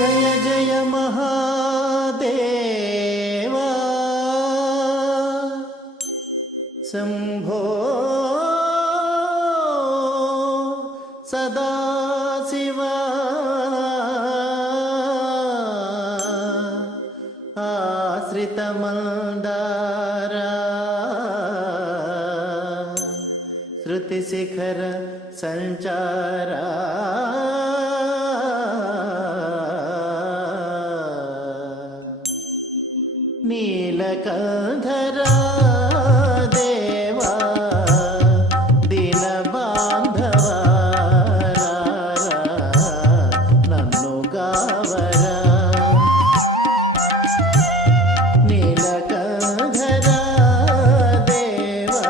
జయ జయ మహాదేవా శంభో సదాశివా ఆశ్రితమందారా శృతిశిఖర సంచారా నీలకంఠరా దేవా దీన బాంధవా నన్ను గావరా నీలకంఠరా దేవా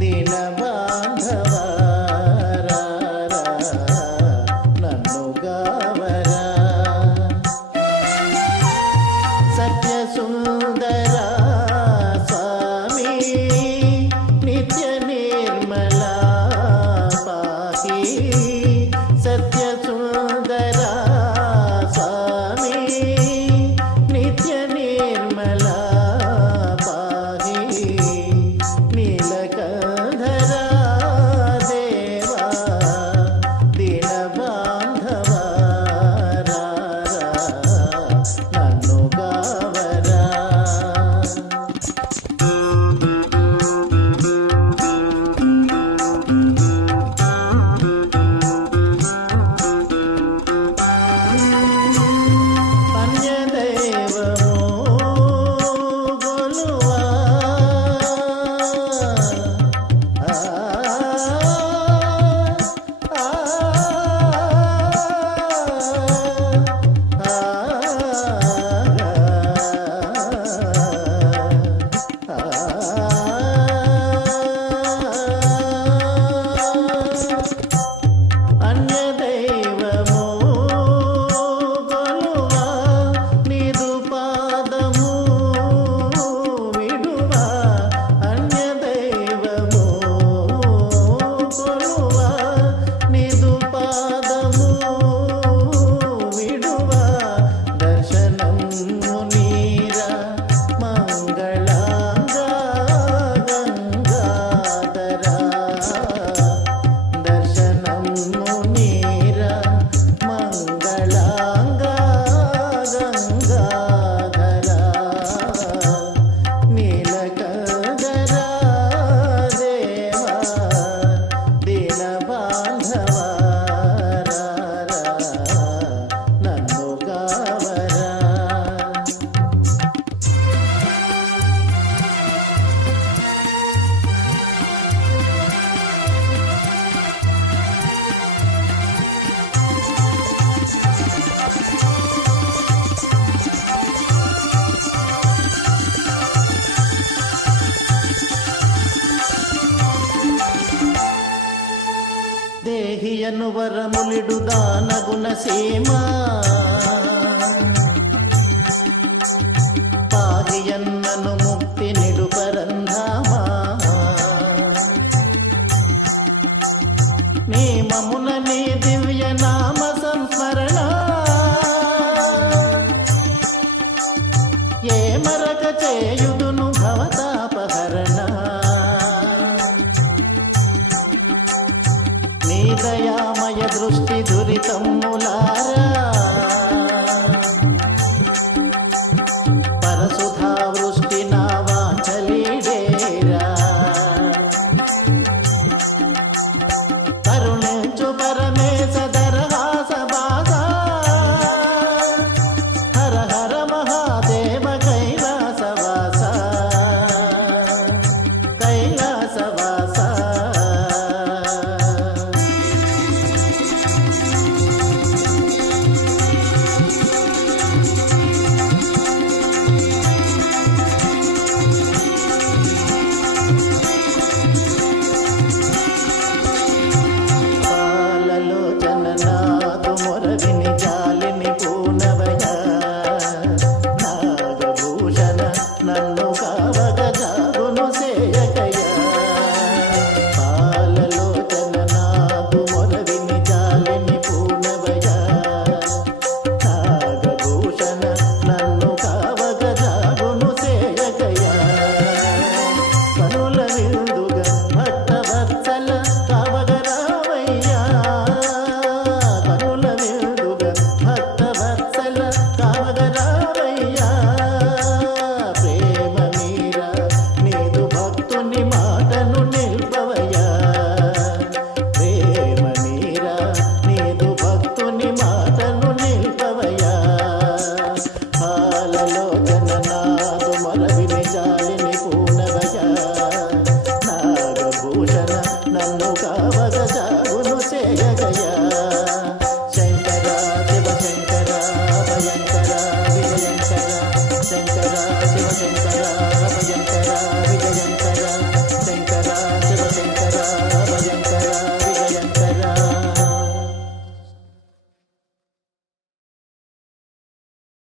దీన బాంధవా నన్ను గావరా సత్య సుందరా స్వామి నిత్య నిర్మలా పాహి సత్య సుందరా స్వామి నిత్య నిర్మలా పాహి నీలకంఠరా దేవా దీన బాంధవా నన్ను గావరా అన్యదైవమో గొలువా అన్యదైవమో గొలువా నీదు పాదము విడువా అన్యదైవమో గొలువా నీదు పాదము విడువా దర్శనము నీరా మంగళంగా గంగాధరా దర్శనము నీరా మంగళంగా గంగాధరా నీలకంఠరా దేవా దీన బాంధవా నన్ను గావరా దేహియను వరములిడు దానగుణ సీమా పాగియన్నను ముక్తి నిడు పరంధామా నేమమున నీ దివ్య నామ సంస్మరణ ఏ మరక చేయుదును భవతాపహరణ నీ దయామయ దృష్టి దురితం